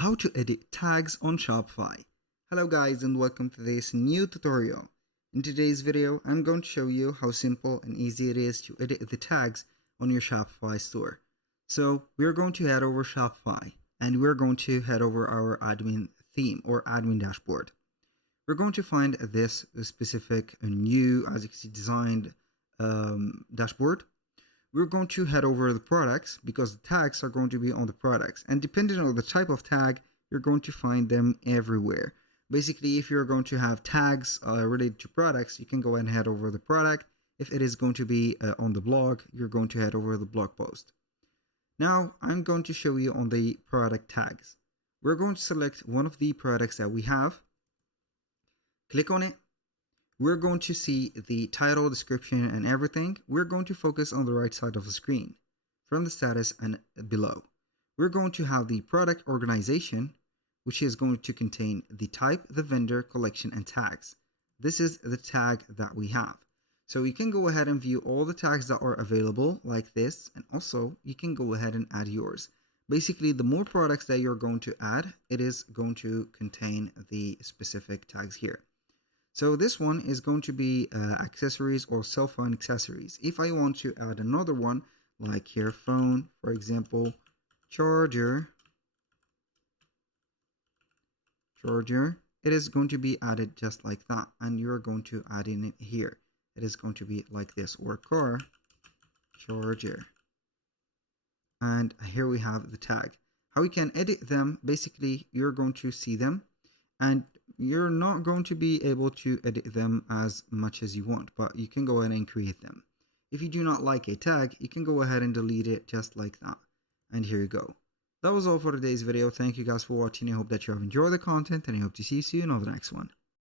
how to edit tags on Shopify. Hello guys and welcome to this new tutorial. In today's video, I'm going to show you how simple and easy it is to edit the tags on your Shopify store. So we're going to head over Shopify and we're going to head over our admin theme or admin dashboard. We're going to find this specific new, as you can see, designed dashboard. We're going to head over the products because the tags are going to be on the products, and depending on the type of tag, you're going to find them everywhere. Basically, if you're going to have tags related to products, you can go ahead and head over the product. If it is going to be on the blog, you're going to head over the blog post. Now I'm going to show you on the product tags. We're going to select one of the products that we have, click on it. We're going to see the title, description, and everything. We're going to focus on the right side of the screen from the status and below. We're going to have the product organization, which is going to contain the type, the vendor, collection, and tags. This is the tag that we have. So you can go ahead and view all the tags that are available like this, and also you can go ahead and add yours. Basically, the more products that you're going to add, it is going to contain the specific tags here. So this one is going to be accessories or cell phone accessories. If I want to add another one, like here, phone, for example, charger, it is going to be added just like that. And you're going to add in it here. It is going to be like this, or car, charger. And here we have the tag. How we can edit them, basically, you're going to see them. And you're not going to be able to edit them as much as you want, but you can go ahead and create them. If you do not like a tag, you can go ahead and delete it just like that. And here you go. That was all for today's video. Thank you guys for watching. I hope that you have enjoyed the content, and I hope to see you soon on the next one.